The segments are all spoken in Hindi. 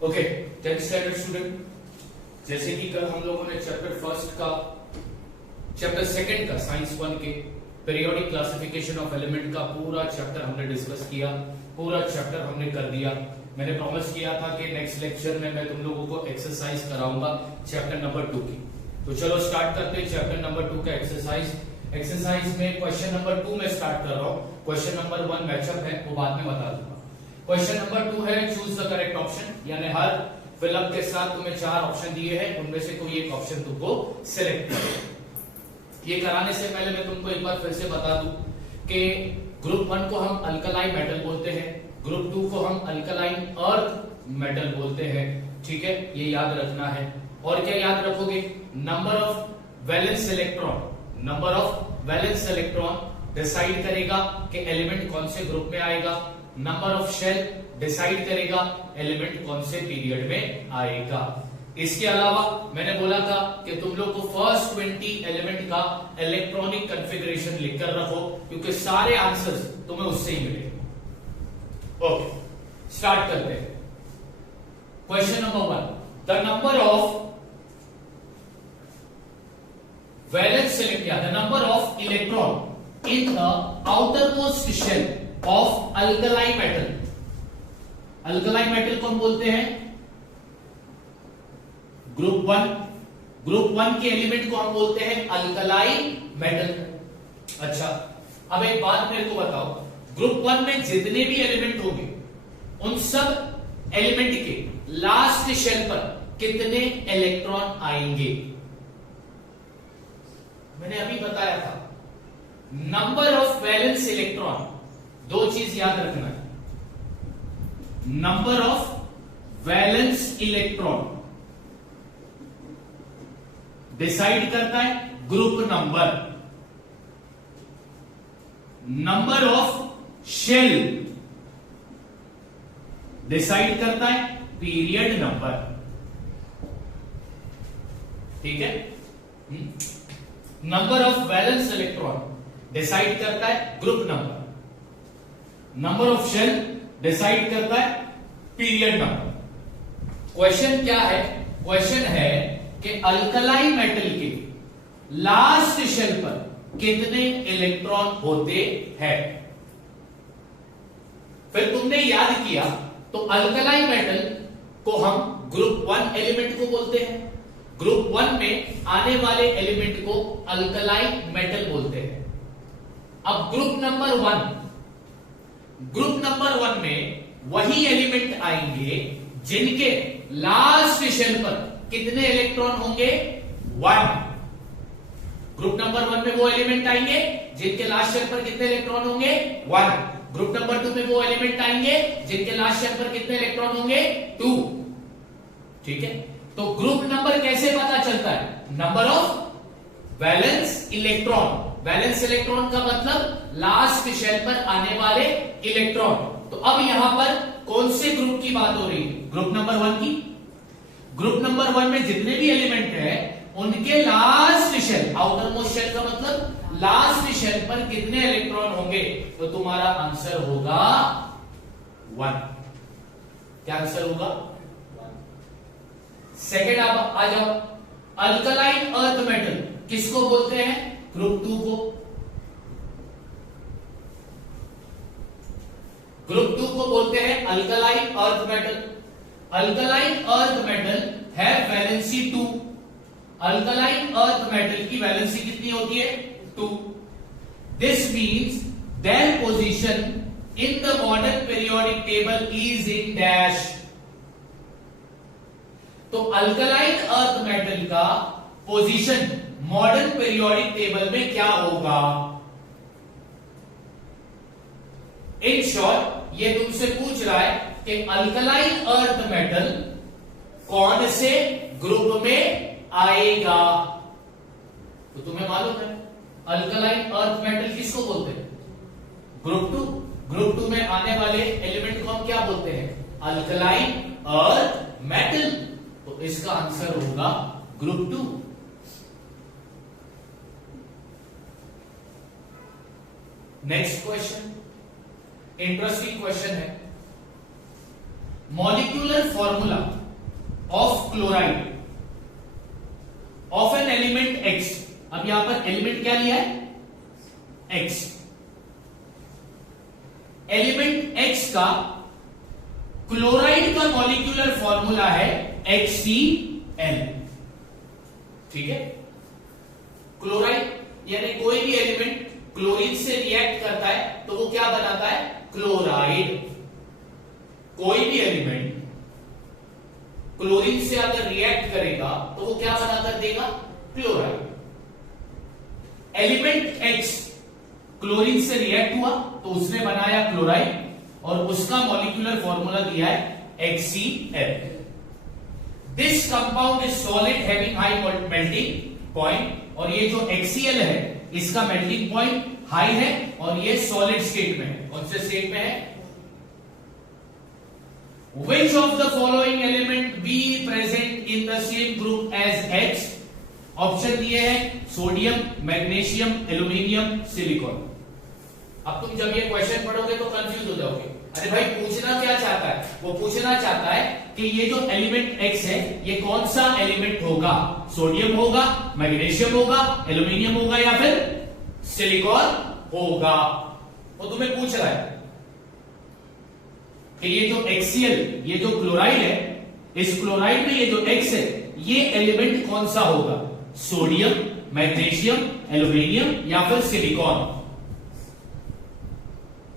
ओके, 10th स्टैंडर्ड स्टूडेंट, जैसे कि कल हम लोगों ने चैप्टर सेकंड का साइंस 1 के पीरियोडिक क्लासिफिकेशन ऑफ एलिमेंट का पूरा चैप्टर हमने डिस्कस किया, पूरा चैप्टर हमने कर दिया। मैंने प्रॉमिस किया था कि नेक्स्ट लेक्चर में मैं तुम लोगों को एक्सरसाइज कराऊंगा चैप्टर नंबर 2 की। तो चलो स्टार्ट करते हैं चैप्टर नंबर 2 का एक्सरसाइज में क्वेश्चन नंबर 2 में स्टार्ट कर रहा हूं। क्वेश्चन नंबर 1 मैचअप है, वो बाद में बता दूंगा। क्वेश्चन नंबर 2 है चूज द करेक्ट ऑप्शन, यानी हर फिलअप के साथ तुम्हें 4 ऑप्शन दिए हैं, उनमें से कोई एक ऑप्शन तुमको सिलेक्ट करो। ये कराने से पहले मैं तुमको एक बार फिर से बता दूं कि ग्रुप 1 को हम अल्कलाइन मेटल बोलते हैं, ग्रुप 2 को हम अल्कलाइन अर्थ मेटल बोलते हैं। ठीक है, ये याद रखना है। और क्या याद रखोगे? Number of valence electron decide करेगा कि एलिमेंट कौन से ग्रुप में आएगा। नंबर ऑफ शेल डिसाइड करेगा एलिमेंट कौन से पीरियड में आएगा। इसके अलावा मैंने बोला था कि तुम लोग को फर्स्ट 20 एलिमेंट का इलेक्ट्रॉनिक कॉन्फ़िगरेशन लिखकर रखो, क्योंकि सारे आंसर्स तुम्हें उससे ही मिलेंगे। ओके, स्टार्ट करते हैं। Question number 1, the number of valence electron, the number of electron in the outermost shell of alkaline metal. Alkaline metal कौन बोलते हैं? ग्रुप 1 के एलिमेंट को हम बोलते हैं अल्कलाइन मेटल। अच्छा, अब एक बात मेरे को बताओ, ग्रुप 1 में जितने भी एलिमेंट होंगे उन सब एलिमेंट के लास्ट शेल पर कितने इलेक्ट्रॉन आएंगे? मैंने अभी बताया था, नंबर ऑफ वैलेंस इलेक्ट्रॉन, दो चीज याद रखना है। Number of valence electron decide करता है group number. Number of shell decide करता है पीरियड नंबर। ठीक है, number of valence electron decide करता है group number. Number of shell decide करता है पीरियड नंबर। क्वेश्चन क्या है? क्वेश्चन है कि अल्कलाइन मेटल के लास्ट शेल पर कितने इलेक्ट्रॉन होते हैं। फिर तुमने याद किया तो अल्कलाइन मेटल को हम ग्रुप 1 एलिमेंट को बोलते हैं, ग्रुप 1 में आने वाले एलिमेंट को अल्कलाइन मेटल बोलते हैं। अब ग्रुप नंबर 1 में वही एलिमेंट आएंगे जिनके लास्ट शेल पर कितने इलेक्ट्रॉन होंगे? 1। ग्रुप नंबर 1 में वो एलिमेंट आएंगे जिनके लास्ट शेल पर कितने इलेक्ट्रॉन होंगे? 1। ग्रुप नंबर 2 में वो एलिमेंट आएंगे जिनके लास्ट शेल पर कितने इलेक्ट्रॉन होंगे? 2। ठीक है, तो ग्रुप नंबर कैसे पता चलता है? Number of valence electron. Valence electron का मतलब लास्ट शेल पर आने वाले इलेक्ट्रॉन। तो अब यहां पर कौन से ग्रुप की बात हो रही है? ग्रुप नंबर 1 की। ग्रुप नंबर 1 में जितने भी एलिमेंट है उनके last shell, outermost shell का मतलब लास्ट शेल पर कितने इलेक्ट्रॉन होंगे? तो तुम्हारा आंसर होगा 1। क्या आंसर होगा? 1। सेकेंड आ जाओ, अल्कलाइन अर्थ मेटल किसको बोलते हैं? ग्रुप 2 को। ग्रुप 2 को बोलते हैं alkaline earth metal. Alkaline earth metal है वैलेंसी 2। अल्कलाइन अर्थ मेटल की वैलेंसी कितनी होती है? 2। This means their position in the modern periodic table is in dash. तो अल्कलाइन अर्थ मेटल का पोजीशन मॉडर्न पीरियोडिक टेबल में क्या होगा? इन शॉर्ट ये तुमसे पूछ रहा है कि अल्कलाइन अर्थ मेटल कौन से ग्रुप में आएगा। तो तुम्हें मालूम है अल्कलाइन अर्थ मेटल किसको बोलते हैं? ग्रुप 2। ग्रुप 2 में आने वाले एलिमेंट को हम क्या बोलते हैं? Alkaline earth metal. तो इसका आंसर होगा group 2। Next question interesting question है। Molecular formula of chloride of an element X. अब यहां पर एलिमेंट क्या लिया है? एक्स। एलिमेंट एक्स का क्लोराइड का मॉलिक्यूलर फॉर्मूला है HCl। ठीक है, क्लोराइड यानी कोई भी एलिमेंट क्लोरीन से रिएक्ट करता है तो वो क्या बनाता है? क्लोराइड। कोई भी एलिमेंट क्लोरीन से अगर रिएक्ट करेगा तो वो क्या बनाकर देगा? क्लोराइड। एलिमेंट X क्लोरीन से रिएक्ट हुआ तो उसने बनाया क्लोराइड और उसका मॉलिक्यूलर फॉर्मूला दिया है HCl। This compound is solid having high melting point. और ये जो HCl है इसका मेल्टिंग पॉइंट हाई है और ये सॉलिड स्टेट में है। कौन से स्टेट में है? Which of the following element be present in the same group as X? Option दिए हैं सोडियम, मैग्नीशियम, एल्यूमिनियम, सिलिकॉन। अब तुम जब ये क्वेश्चन पढ़ोगे तो कंफ्यूज हो जाओगे, अरे भाई पूछना क्या चाहता है? वो पूछना चाहता है कि ये जो एलिमेंट X है ये कौन सा एलिमेंट होगा? सोडियम होगा, मैग्नीशियम होगा, एल्यूमिनियम होगा या फिर सिलिकॉन होगा? वो तुम्हें पूछ रहा है कि ये जो HCl, ये जो क्लोराइड है, इस क्लोराइड में ये जो X है ये एलिमेंट कौन सा होगा? सोडियम, मैग्नीशियम, एल्यूमिनियम या फिर सिलिकॉन?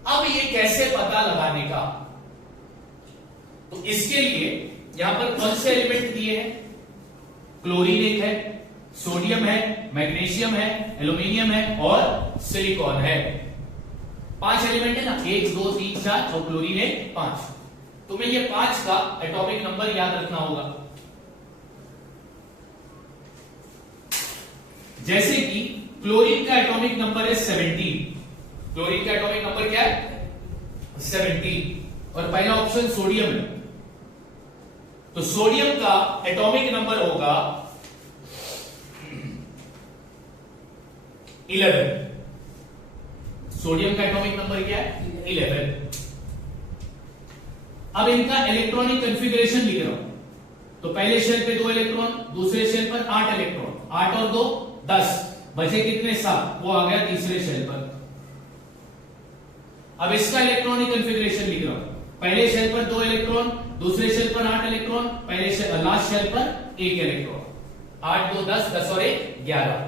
अब ये कैसे पता लगाने का? तो इसके लिए यहां पर कौन से एलिमेंट दिए हैं? क्लोरीन एक है, सोडियम है, मैग्नीशियम है, एल्यूमिनियम है और सिलिकॉन है। 5 एलिमेंट है ना, 1 2 3 4 और क्लोरीन है 5। तुम्हें ये 5 का एटॉमिक नंबर याद रखना होगा। जैसे कि क्लोरीन का एटॉमिक नंबर है 17। क्लोरीन का एटॉमिक नंबर क्या है? 17। और पहला ऑप्शन सोडियम है, तो सोडियम का एटॉमिक नंबर होगा 11। सोडियम का एटॉमिक नंबर क्या है? 11। अब इनका इलेक्ट्रॉनिक कॉन्फ़िगरेशन लिख रहा हूं। तो पहले शेल पे 2 इलेक्ट्रॉन, दूसरे शेल पर 8 इलेक्ट्रॉन, 8 और 2 10, बचे कितने? 7। वो आ गया तीसरे शेल पर। अब इसका इलेक्ट्रॉनिक कॉन्फ़िगरेशन लिख रहा हूं। पहले शेल पर 2 इलेक्ट्रॉन, दूसरे शेल पर 8 इलेक्ट्रॉन, पहले शेल लास्ट शेल पर 1 इलेक्ट्रॉन। 8 2 10, 10 और 1 11।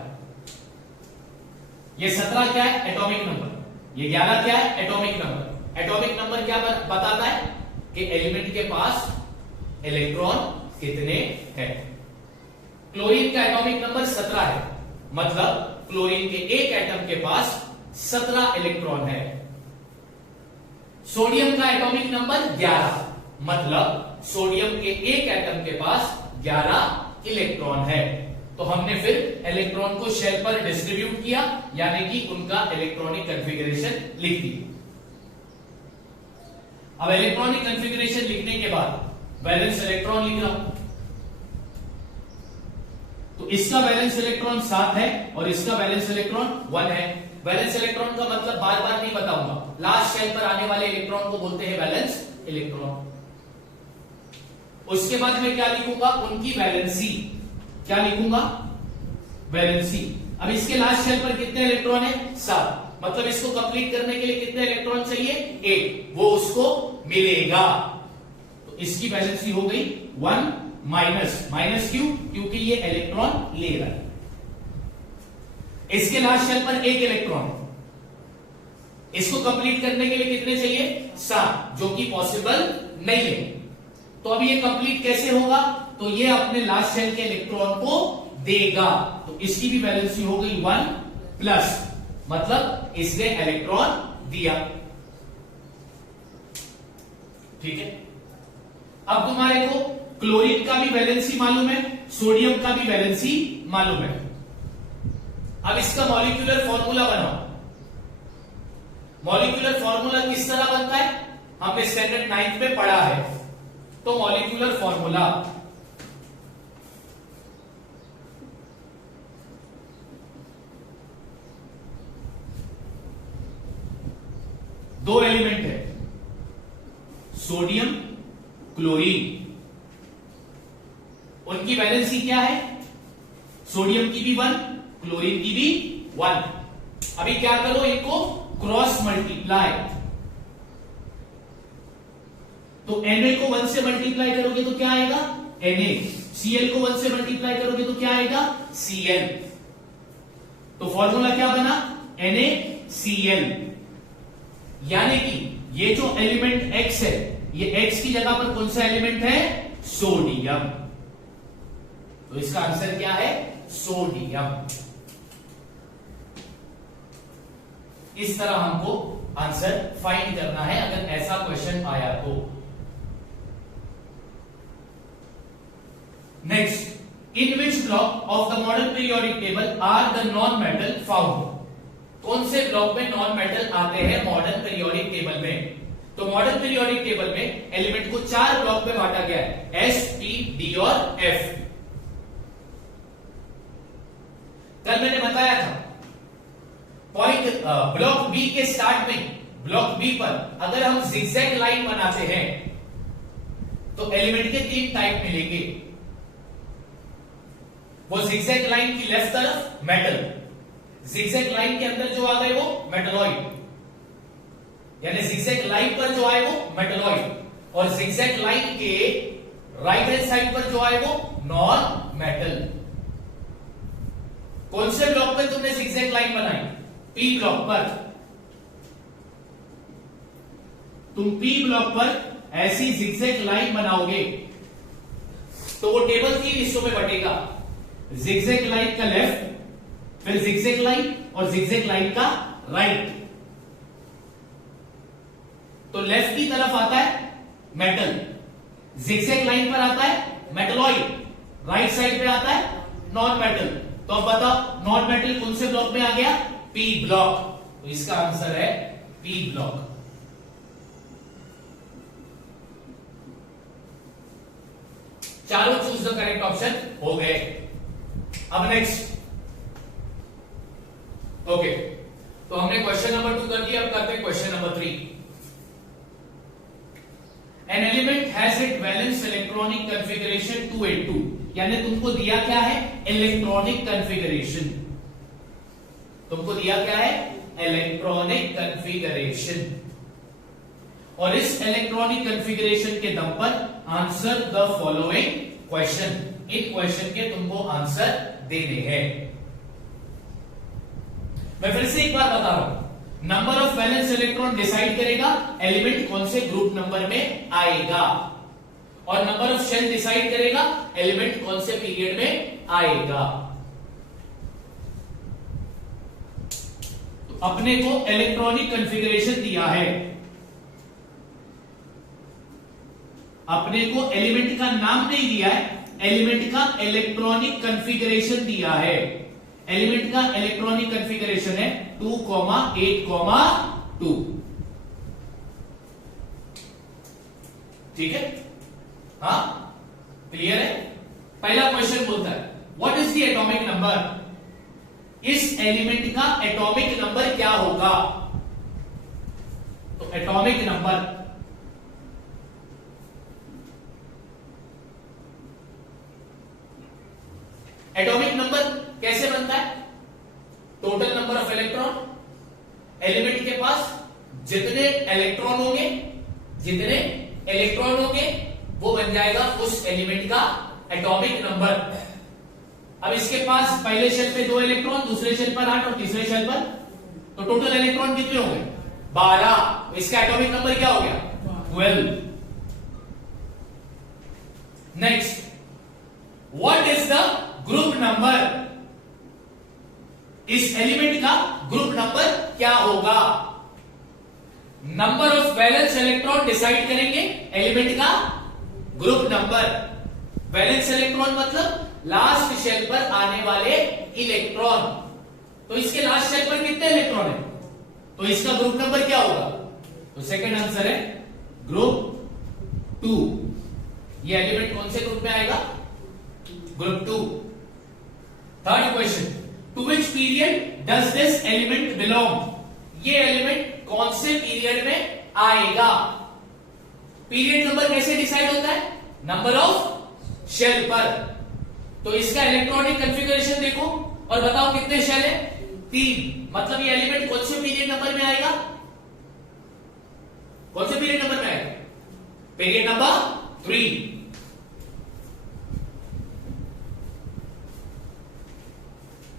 ये 17 क्या है? Atomic number. ये 11 क्या है? Atomic number. एटॉमिक नंबर क्या बताता है कि एलिमेंट के पास इलेक्ट्रॉन कितने हैं। क्लोरीन का एटॉमिक नंबर 17 है, मतलब क्लोरीन के एक एटम के पास 17 इलेक्ट्रॉन है। सोडियम का एटॉमिक नंबर 11, मतलब सोडियम के एक एटम के पास 11 इलेक्ट्रॉन है। तो हमने फिर इलेक्ट्रॉन को शेल पर डिस्ट्रीब्यूट किया, यानी कि उनका इलेक्ट्रॉनिक कॉन्फ़िगरेशन लिख दिया। अब इलेक्ट्रॉनिक कॉन्फ़िगरेशन लिखने के बाद वैलेंस इलेक्ट्रॉन लिख रहा हूं। तो इसका वैलेंस इलेक्ट्रॉन 7 है और इसका वैलेंस इलेक्ट्रॉन 1 है। वैलेंस इलेक्ट्रॉन का मतलब बार बार नहीं बताऊंगा, लास्ट शेल पर आने वाले इलेक्ट्रॉन को बोलते हैं वैलेंस इलेक्ट्रॉन। उसके बाद मैं क्या लिखूंगा? उनकी वैलेंसी। क्या लिखूंगा? वैलेंसी। अब इसके लास्ट शेल पर कितने इलेक्ट्रॉन है? 7, मतलब इसको कंप्लीट करने के लिए कितने इलेक्ट्रॉन चाहिए? 1, वो उसको मिलेगा। तो इसकी वैलेंसी हो गई 1 माइनस। माइनस क्यों? क्योंकि ये इलेक्ट्रॉन ले रहा है। इसके लास्ट शेल पर 1 इलेक्ट्रॉन, इसको कंप्लीट करने के लिए कितने चाहिए? 7, जो कि पॉसिबल नहीं है। तो अब ये कंप्लीट कैसे होगा? तो ये अपने लास्ट शेल के इलेक्ट्रॉन को देगा। तो इसकी भी वैलेंसी हो गई 1 प्लस, मतलब इसने इलेक्ट्रॉन दिया। ठीक है। अब तुम्हारे को क्लोरीन का भी वैलेंसी मालूम है, सोडियम का भी वैलेंसी मालूम है। अब इसका मॉलिक्यूलर फॉर्मूला बनाओ। मॉलिक्यूलर फॉर्मूला किस तरह बनता है? हमने स्टैंडर्ड 9th में पढ़ा है। तो मॉलिक्यूलर फॉर्मूला, दो एलिमेंट है, सोडियम क्लोरीन। उनकी वैलेंसी क्या है? सोडियम की भी 1, क्लोरीन की भी 1। अभी क्या करो, इनको क्रॉस मल्टीप्लाई। तो Na को 1 से मल्टीप्लाई करोगे तो क्या आएगा? Na। Cl को 1 से मल्टीप्लाई करोगे तो क्या आएगा? Cl। तो फॉर्मूला क्या बना? NaCl। यानी कि ये जो एलिमेंट X है, ये X की जगह पर कौन सा एलिमेंट है? सोडियम। तो इसका आंसर क्या है? सोडियम। इस तरह हमको आंसर फाइंड करना है अगर ऐसा क्वेश्चन आया तो। Next, in which block of the model periodic table are the non metal found? कौन से ब्लॉक में नॉन मेटल आते हैं मॉडर्न पीरियोडिक टेबल में? तो मॉडर्न पीरियोडिक टेबल में एलिमेंट को 4 ब्लॉक में बांटा गया है, S, P, D और F। कल मैंने बताया था पॉइंट ब्लॉक बी के स्टार्ट में, ब्लॉक बी पर अगर हम जिगजैग लाइन बनाते हैं तो एलिमेंट के 3 टाइप मिलेंगे। वो जिगजैग लाइन की लेफ्ट तरफ मेटल, जिगजैग लाइन के अंदर जो आ गए वो मेटलॉइड, यानी जिगजैग लाइन पर जो आए वो मेटलॉइड, और जिगजैग लाइन के राइट हैंड साइड पर जो आए वो नॉन मेटल। कौन से ब्लॉक पे तुमने जिगजैग लाइन बनाई? पी ब्लॉक पर। तुम पी ब्लॉक पर ऐसी जिगजैग लाइन बनाओगे तो वो टेबल 3 हिस्सों में बटेगा, जिगजैग लाइन का लेफ्ट, फिर जिगजैग लाइन और जिगजैग लाइन का राइट। तो लेफ्ट की तरफ आता है मेटल, जिगजैग लाइन पर आता है मेटलॉइड, राइट साइड पे आता है नॉन मेटल। तो अब बताओ नॉन मेटल कौन से ब्लॉक में आ गया? P block. तो इसका आंसर है पी ब्लॉक। चारों चूज द करेक्ट ऑप्शन हो गए। अब नेक्स्ट, ओके, तो हमने क्वेश्चन नंबर 2 कर दिया, अब करते हैं question number 3। An element has its valence electronic configuration 282, यानी तुमको दिया क्या है? Electronic configuration. तुमको दिया क्या है? Electronic configuration. और इस इलेक्ट्रॉनिक कॉन्फ़िगरेशन के दम पर answer the following question. In question के तुमको आंसर देने हैं। मैं फिर से एक बार बता रहा हूं, number of valence electron decide करेगा एलिमेंट कौन से ग्रुप नंबर में आएगा, और नंबर ऑफ शेल डिसाइड करेगा एलिमेंट कौन से पीरियड में आएगा। तो अपने को इलेक्ट्रॉनिक कॉन्फ़िगरेशन दिया है, अपने को एलिमेंट का नाम नहीं दिया है, एलिमेंट का इलेक्ट्रॉनिक कॉन्फ़िगरेशन दिया है। एलिमेंट का इलेक्ट्रॉनिक कॉन्फ़िगरेशन है 2,8,2। ठीक है? हाँ, क्लियर है? पहला क्वेश्चन बोलता है what is the atomic number? इस एलिमेंट का एटॉमिक नंबर क्या होगा? तो एटॉमिक नंबर, एटॉमिक नंबर कैसे बनता है? Total number of electron, element के पास जितने इलेक्ट्रॉन होंगे, जितने इलेक्ट्रॉन होंगे वो बन जाएगा उस एलिमेंट का एटॉमिक नंबर। अब इसके पास पहले शेल पे 2 इलेक्ट्रॉन, दूसरे शेल पर 8 और तीसरे शेल पर, तो टोटल इलेक्ट्रॉन कितने हो गए? 12। इसका एटॉमिक नंबर क्या हो गया? 12। Next, what is the group number? इस एलिमेंट का ग्रुप नंबर क्या होगा? Number of valence electron decide करेंगे एलिमेंट का ग्रुप नंबर। वैलेंस इलेक्ट्रॉन मतलब लास्ट शेल पर आने वाले इलेक्ट्रॉन। तो इसके लास्ट शेल पर कितने इलेक्ट्रॉन है? तो इसका ग्रुप नंबर क्या होगा? तो सेकंड आंसर है ग्रुप 2। ये एलिमेंट कौन से ग्रुप में आएगा? Group 2। Third question, to which period does this element belong? ये एलिमेंट कौन से पीरियड में आएगा? पीरियड नंबर कैसे डिसाइड होता है? नंबर ऑफ शेल पर। तो इसका इलेक्ट्रॉनिक कॉन्फ़िगरेशन देखो और बताओ कितने शेल है? 3। मतलब ये एलिमेंट कौन से पीरियड नंबर में आएगा? कौन से पीरियड नंबर में आएगा? Period number 3।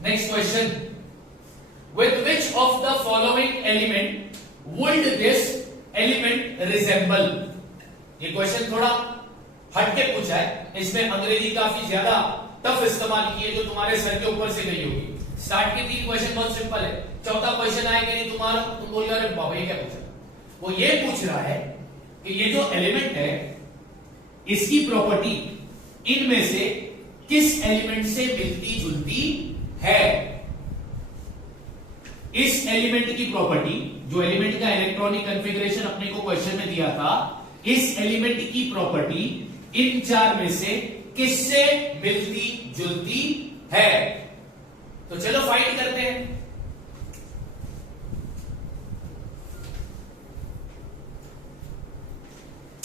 Next question, with which of the following element would this element resemble? ये क्वेश्चन थोड़ा हटके पूछा है, इसमें अंग्रेजी काफी ज्यादा टफ इस्तेमाल की है जो तुम्हारे सर के ऊपर से गई होगी। स्टार्ट के 3 क्वेश्चन बहुत सिंपल है, चौथा क्वेश्चन आएगा नहीं तुम्हारा, तुम बोल रहे अरे बाबा ये क्या पूछा? वो ये पूछ रहा है कि ये जो एलिमेंट है इसकी प्रॉपर्टी इनमें से किस एलिमेंट से मिलती जुलती है? इस एलिमेंट की प्रॉपर्टी, जो एलिमेंट का इलेक्ट्रॉनिक कॉन्फ़िगरेशन अपने को क्वेश्चन में दिया था, इस एलिमेंट की प्रॉपर्टी इन 4 में से किससे मिलती जुलती है? तो चलो फाइंड करते हैं।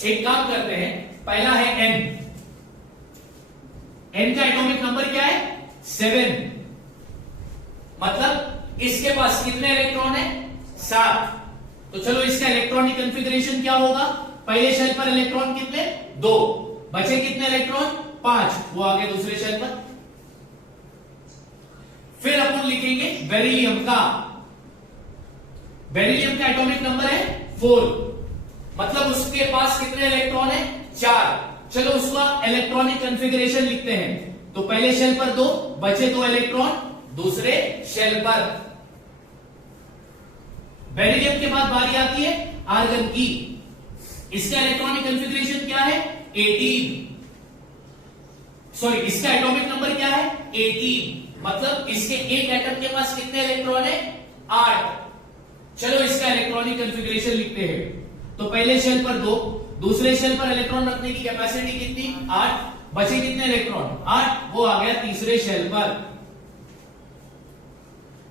एक काम करते हैं, पहला है n। n का एटॉमिक नंबर क्या है? 7। मतलब इसके पास कितने इलेक्ट्रॉन है? 7। तो चलो इसका इलेक्ट्रॉनिक कॉन्फ़िगरेशन क्या होगा? पहले शेल पर इलेक्ट्रॉन कितने? 2। बचे कितने इलेक्ट्रॉन? 5। वो आ गए दूसरे शेल पर। फिर अपन लिखेंगे बेरिलियम का। बेरिलियम का एटॉमिक नंबर है 4। मतलब उसके पास कितने इलेक्ट्रॉन है? 4। चलो उसका इलेक्ट्रॉनिक कॉन्फ़िगरेशन लिखते हैं। तो पहले शेल पर 2, बचे 2 इलेक्ट्रॉन दूसरे शेल पर। बेरिलियम के बाद बारी आती है आर्गन की। इसका इलेक्ट्रॉनिक कॉन्फ़िगरेशन क्या है? 18। सॉरी, इसका एटॉमिक नंबर क्या है? 18। मतलब इसके एक एटम के पास कितने इलेक्ट्रॉन है? 8। चलो इसका इलेक्ट्रॉनिक कॉन्फ़िगरेशन लिखते हैं। तो पहले शेल पर 2, दूसरे शेल पर इलेक्ट्रॉन रखने की कैपेसिटी कितनी? 8। बचे कितने इलेक्ट्रॉन? 8। वो आ गया तीसरे शेल पर।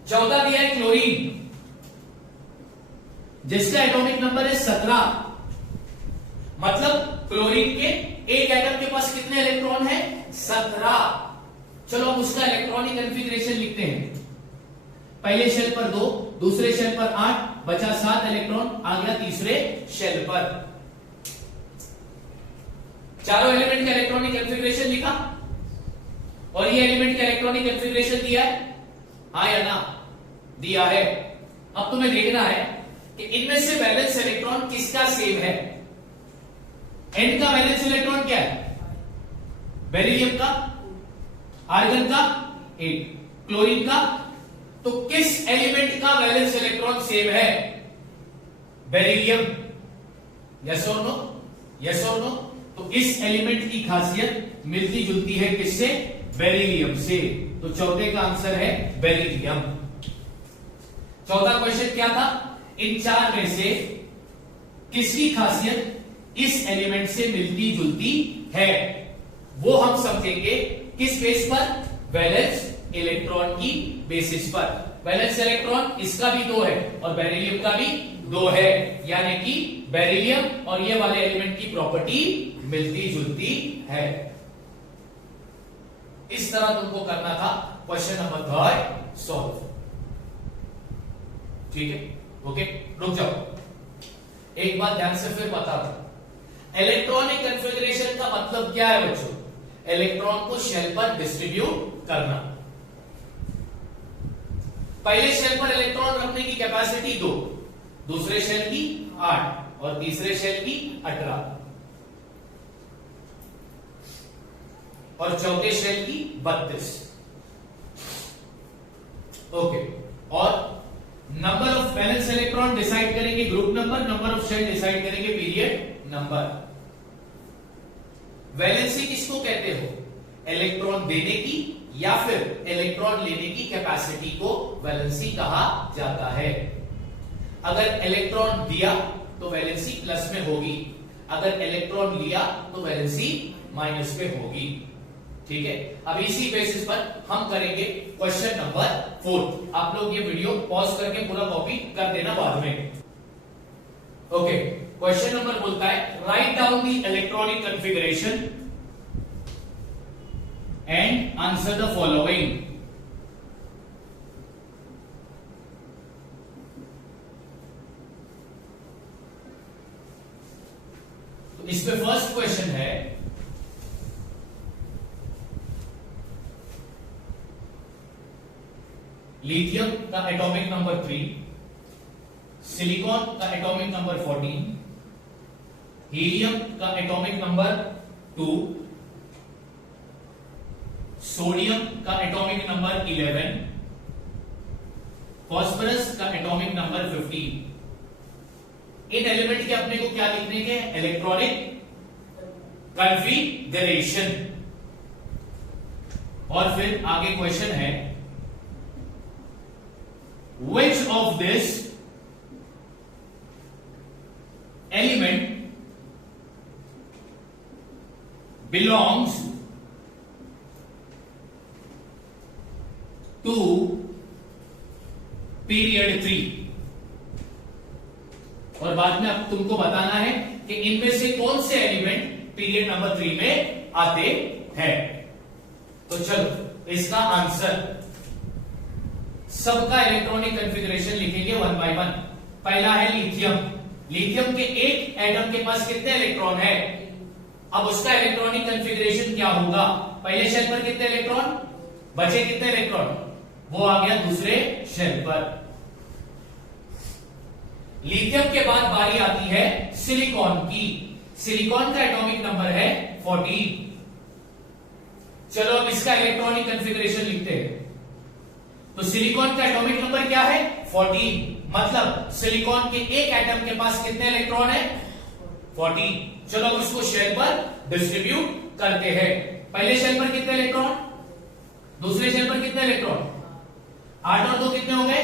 चौथा दिया है क्लोरीन, जिसका एटॉमिक नंबर है 17। मतलब क्लोरीन के एक एटम के पास कितने इलेक्ट्रॉन है? 17। चलो हम उसका इलेक्ट्रॉनिक कॉन्फ़िगरेशन लिखते हैं। पहले शेल पर 2, दूसरे शेल पर 8, बचा 7 इलेक्ट्रॉन, आ गया तीसरे शेल पर। चारों एलिमेंट का इलेक्ट्रॉनिक कॉन्फ़िगरेशन लिखा और ये एलिमेंट का इलेक्ट्रॉनिक कॉन्फ़िगरेशन दिया है, हाँ या ना? दिया है। अब तुम्हें देखना है कि इनमें से वैलेंस इलेक्ट्रॉन किसका सेम है। n का वैलेंस इलेक्ट्रॉन क्या है? बेरिलियम का। आर्गन का 8, क्लोरीन का। तो किस एलिमेंट का वैलेंस इलेक्ट्रॉन सेम है? बेरिलियम। यस और नो? यस और नो? तो इस एलिमेंट की खासियत मिलती जुलती है किससे? बेरिलियम से। तो चौथे का आंसर है बेरिलियम। चौथा क्वेश्चन क्या था? इन 4 में से किसकी खासियत इस एलिमेंट से मिलती जुलती है? वो हम समझेंगे किस बेस पर? वैलेंस इलेक्ट्रॉन की बेसिस पर। वैलेंस इलेक्ट्रॉन इसका भी 2 है और बेरिलियम का भी 2 है, यानी कि बेरिलियम और ये वाले एलिमेंट की प्रॉपर्टी मिलती जुलती है। इस तरह तुमको करना था क्वेश्चन नंबर 3 सॉल्व। ठीक है, ओके, रुक जाओ, एक बात ध्यान से फिर बता दो। इलेक्ट्रॉनिक कॉन्फ़िगरेशन का मतलब क्या है बच्चों? इलेक्ट्रॉन को शेल पर डिस्ट्रीब्यूट करना। पहले शेल पर इलेक्ट्रॉन रखने की कैपेसिटी 2, दूसरे शेल की 8 और तीसरे शेल की 18 और चौथे शेल की 32। ओके, और number of valence electron decide करेंगे group number, number of shell decide करेंगे पीरियड नंबर। वैलेंसी किसको कहते हो? इलेक्ट्रॉन देने की या फिर इलेक्ट्रॉन लेने की कैपेसिटी को वैलेंसी कहा जाता है। अगर इलेक्ट्रॉन दिया तो वैलेंसी प्लस में होगी, अगर इलेक्ट्रॉन लिया तो वैलेंसी माइनस में होगी। ठीक है, अब इसी बेसिस पर हम करेंगे क्वेश्चन नंबर 4। आप लोग ये वीडियो पॉज करके पूरा कॉपी कर देना बाद में। ओके, क्वेश्चन नंबर बोलता है write down the electronic configuration and answer the following. तो इसमें फर्स्ट क्वेश्चन है लिथियम का एटॉमिक नंबर 3, सिलिकॉन का एटॉमिक नंबर 14, हीलियम का एटॉमिक नंबर 2, सोडियम का एटॉमिक नंबर 11, फास्फोरस का एटॉमिक नंबर 15। इन एलिमेंट के अपने को क्या लिखने के? Electronic configuration. और फिर आगे क्वेश्चन है which of this element belongs to period 3। और बाद में अब तुमको बताना है कि इनमें से कौन से एलिमेंट पीरियड नंबर 3 में आते हैं। तो चलो इसका आंसर, सबका इलेक्ट्रॉनिक कॉन्फ़िगरेशन लिखेंगे वन बाय वन। पहला है लिथियम। लिथियम के एक एटम के पास कितने इलेक्ट्रॉन है? अब उसका इलेक्ट्रॉनिक कॉन्फ़िगरेशन क्या होगा? पहले शेल पर कितने इलेक्ट्रॉन बचे, कितने इलेक्ट्रॉन? वो आ गया दूसरे शेल पर। लिथियम के बाद बारी आती है सिलिकॉन की। सिलिकॉन का एटॉमिक नंबर है 14। चलो अब इसका इलेक्ट्रॉनिक कॉन्फ़िगरेशन लिखते हैं। तो सिलिकॉन का एटॉमिक नंबर क्या है? 14। मतलब सिलिकॉन के एक एटम के पास कितने इलेक्ट्रॉन है? 14। चलो अब इसको शेल पर डिस्ट्रीब्यूट करते हैं। पहले शेल पर कितने इलेक्ट्रॉन, दूसरे शेल पर कितने इलेक्ट्रॉन? 8 और 2 कितने हो गए?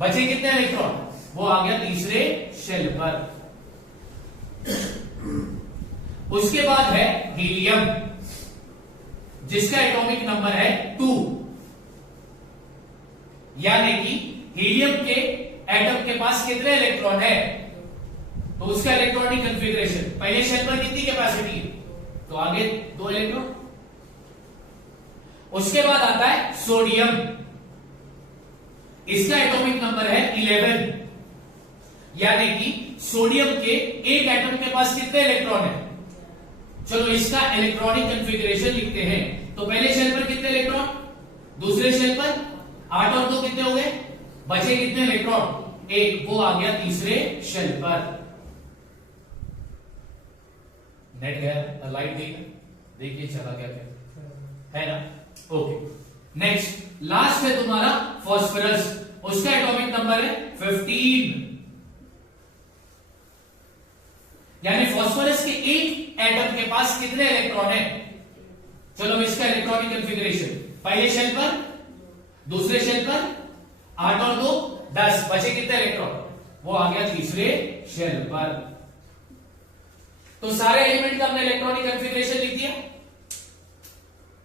बचे कितने इलेक्ट्रॉन? वो आ गया तीसरे शेल पर। उसके बाद है हीलियम, जिसका एटॉमिक नंबर है 2। यानी कि हीलियम के एटम के पास कितने इलेक्ट्रॉन है? तो उसका इलेक्ट्रॉनिक कॉन्फ़िगरेशन, पहले शेल पर कितनी कैपेसिटी है? तो आगे 2 इलेक्ट्रॉन। उसके बाद आता है सोडियम, इसका एटॉमिक नंबर है 11। यानी कि सोडियम के एक एटम के पास कितने इलेक्ट्रॉन है? चलो इसका इलेक्ट्रॉनिक कॉन्फ़िगरेशन लिखते हैं। तो पहले शेल पर कितने इलेक्ट्रॉन, दूसरे शेल पर 8 और 2 कितने हो गए? बचे कितने इलेक्ट्रॉन? 1। वो आ गया तीसरे शेल पर। नेट गया, लाइट देखिए चला क्या क्या है ना। ओके, नेक्स्ट लास्ट है तुम्हारा फास्फोरस। उसका एटॉमिक नंबर है 15। यानी फास्फोरस के एक एटम के पास कितने इलेक्ट्रॉन है? चलो इसका इलेक्ट्रॉनिक कॉन्फ़िगरेशन, पहले शेल पर, दूसरे शेल पर 8 और 2 10, बचे कितने इलेक्ट्रॉन? वो आ गया तीसरे शेल पर। तो सारे एलिमेंट का हमने इलेक्ट्रॉनिक कॉन्फ़िगरेशन लिख दिया।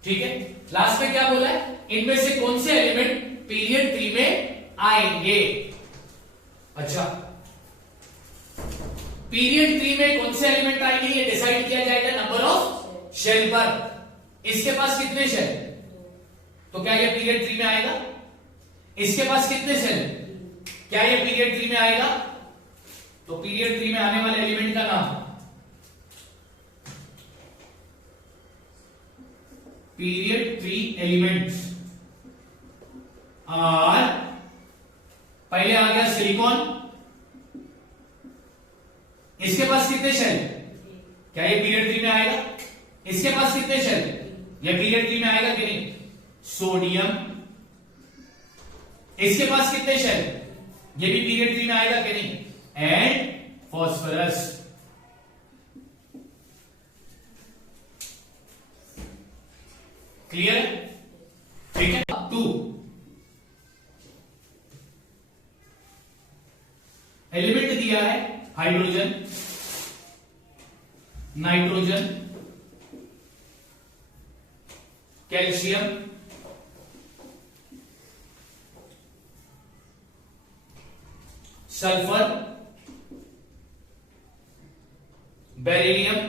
ठीक है, लास्ट में क्या बोला है? इनमें से कौन से एलिमेंट पीरियड 3 में आएंगे। अच्छा, पीरियड 3 में कौन से एलिमेंट आएंगे ये डिसाइड किया जाएगा नंबर ऑफ शेल पर। इसके पास कितने शेल, तो क्या ये पीरियड 3 में आएगा? इसके पास कितने शेल, क्या ये पीरियड 3 में आएगा? तो पीरियड 3 में आने वाले एलिमेंट का नाम पीरियड 3 एलिमेंट्स आर, पहले आ गया सिलिकॉन, इसके पास कितने शेल, क्या ये पीरियड 3 में आएगा? इसके पास कितने शेल, ये पीरियड 3 में आएगा कि नहीं? सोडियम, इसके पास कितने शेल, ये भी पीरियड 3 में आएगा कि नहीं? And phosphorus. क्लियर है? ठीक है। 2 एलिमेंट दिया है hydrogen, nitrogen, calcium, sulphur, beryllium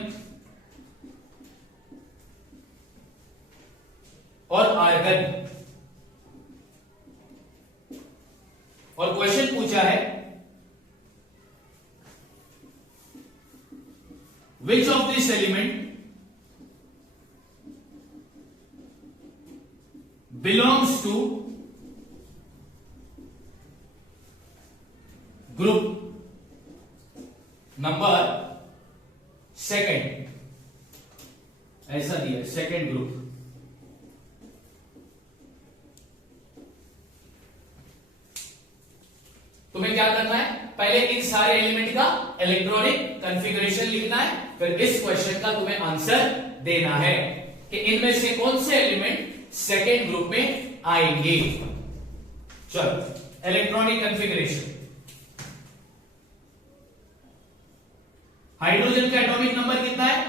और आर्गन। और क्वेश्चन पूछा है which of this element belongs to group number second, ऐसा दिया सेकंड ग्रुप। तुम्हें क्या करना है, पहले इन सारे एलिमेंट का इलेक्ट्रॉनिक कॉन्फ़िगरेशन लिखना है, फिर इस क्वेश्चन का तुम्हें आंसर देना है कि इनमें से कौन से एलिमेंट सेकेंड ग्रुप में आएंगे। चलो इलेक्ट्रॉनिक कॉन्फ़िगरेशन। हाइड्रोजन का एटॉमिक नंबर कितना है,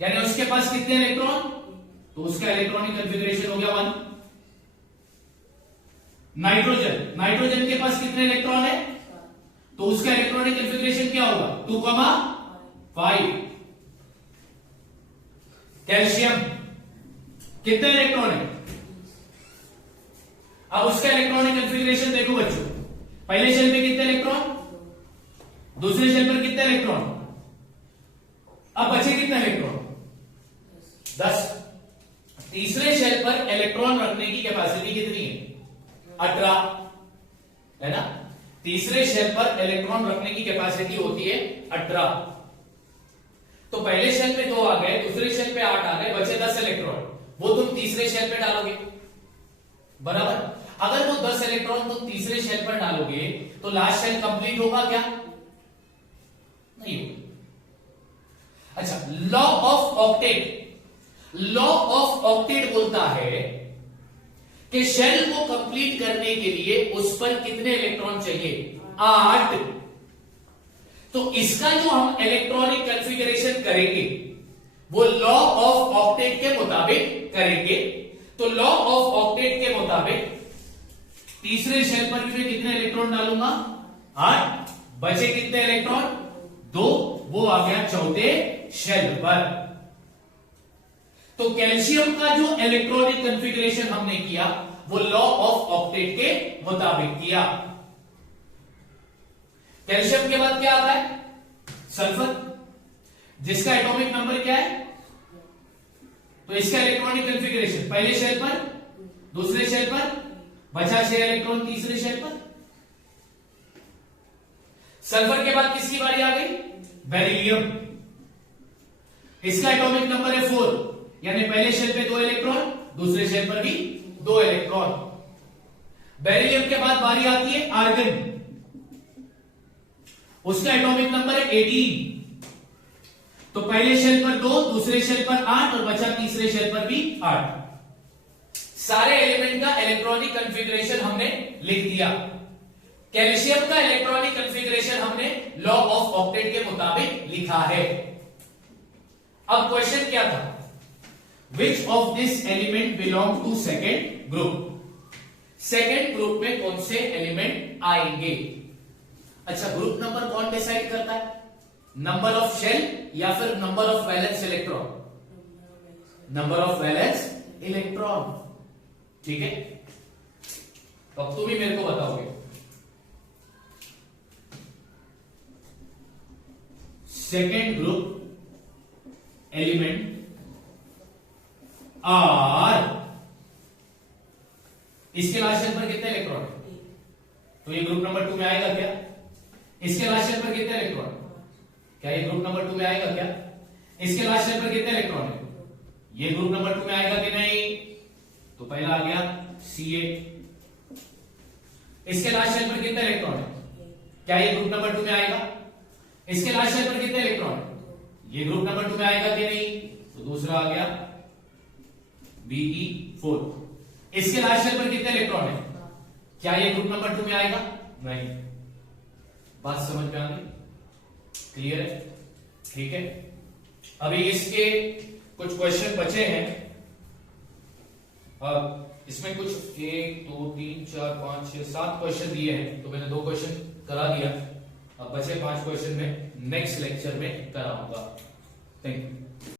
यानी उसके पास कितने इलेक्ट्रॉन, तो उसका इलेक्ट्रॉनिक कॉन्फ़िगरेशन हो गया 1। नाइट्रोजन के पास कितने इलेक्ट्रॉन है, तो उसका इलेक्ट्रॉनिक कॉन्फ़िगरेशन क्या होगा 2,5। कैल्शियम कितने इलेक्ट्रॉन है, अब उसका इलेक्ट्रॉनिक कॉन्फ़िगरेशन देखो बच्चों, पहले शेल पे कितने इलेक्ट्रॉन, दूसरे शेल पर कितने इलेक्ट्रॉन, अब बचे कितने इलेक्ट्रॉन 10। तीसरे शेल पर इलेक्ट्रॉन रखने की कैपेसिटी कितनी है 18, है ना। तीसरे शेल पर इलेक्ट्रॉन रखने की कैपेसिटी होती है 18। तो पहले शेल पे 2 आ गए, दूसरे शेल पे 8 आ गए, बचे 10 इलेक्ट्रॉन, वो तुम तीसरे शेल पे डालोगे, बराबर। अगर वो 10 इलेक्ट्रॉन तुम तीसरे शेल पर डालोगे तो लास्ट शेल कंप्लीट होगा क्या, नहीं होगा। अच्छा, law of octet, law of octet बोलता है कि शेल को कंप्लीट करने के लिए उस पर कितने इलेक्ट्रॉन चाहिए 8। तो इसका जो हम इलेक्ट्रॉनिक कॉन्फ़िगरेशन करेंगे वो लॉ ऑफ ऑक्टेट के मुताबिक करेंगे। तो लॉ ऑफ ऑक्टेट के मुताबिक तीसरे शेल पर भी मैं कितने इलेक्ट्रॉन डालूंगा 8, बचे कितने इलेक्ट्रॉन 2, वो आ गया चौथे शेल पर। तो कैल्शियम का जो इलेक्ट्रॉनिक कॉन्फ़िगरेशन हमने किया वो लॉ ऑफ ऑक्टेट के मुताबिक किया। कैल्शियम के बाद क्या आता है सल्फर, जिसका एटॉमिक नंबर क्या है, तो इसका इलेक्ट्रॉनिक कॉन्फ़िगरेशन पहले शेल पर, दूसरे शेल पर, बचा 6 इलेक्ट्रॉन तीसरे शेल पर। सल्फर के बाद किसकी बारी आ गई बेरिलियम, इसका एटॉमिक नंबर है 4, यानी पहले शेल पे 2 इलेक्ट्रॉन, दूसरे शेल पर भी 2 इलेक्ट्रॉन। बेरिलियम के बाद बारी आती है आर्गन, उसका एटॉमिक नंबर है 18, तो पहले शेल पर 2, दूसरे शेल पर 8 और बचा तीसरे शेल पर भी 8। सारे एलिमेंट का इलेक्ट्रॉनिक कॉन्फ़िगरेशन हमने लिख दिया। कैल्शियम का इलेक्ट्रॉनिक कॉन्फ़िगरेशन हमने लॉ ऑफ ऑक्टेट के मुताबिक लिखा है। अब क्वेश्चन क्या था, which of this element belong to second group, second group में कौन से एलिमेंट आएंगे। अच्छा, ग्रुप नंबर कौन डिसाइड करता है, नंबर ऑफ शेल या फिर number of valence electron, number of valence electron, ठीक है। अब तुम ही मेरे को बताओगे सेकेंड ग्रुप एलिमेंट आर, इसके लास्ट शेल पर कितने इलेक्ट्रॉन है, तो ये ग्रुप नंबर 2 में आएगा क्या। इसके लास्ट शेल पर कितने इलेक्ट्रॉन, क्या ये ग्रुप नंबर 2 में आएगा क्या। इसके लास्ट शेल पर कितने इलेक्ट्रॉन है, ये ग्रुप नंबर 2 में आएगा कि नहीं, तो पहला आ गया C8। इसके लास्ट शेल पर कितने इलेक्ट्रॉन है, क्या ये ग्रुप नंबर 2 में आएगा। इसके लास्ट शेल पर कितने इलेक्ट्रॉन है, ये ग्रुप नंबर 2 में आएगा कि नहीं, तो दूसरा आ गया Be4। इसके लास्ट शेल पर कितने इलेक्ट्रॉन है, क्या ये ग्रुप नंबर 2 में आएगा, नहीं। बात समझ में आ गई, क्लियर है, ठीक है। अभी इसके कुछ क्वेश्चन बचे हैं, इसमें कुछ 1 2 3 4 5 6 7 क्वेश्चन दिए हैं, तो मैंने 2 क्वेश्चन करा दिया, अब बचे 5 क्वेश्चन में नेक्स्ट लेक्चर में कराऊंगा। Thank you.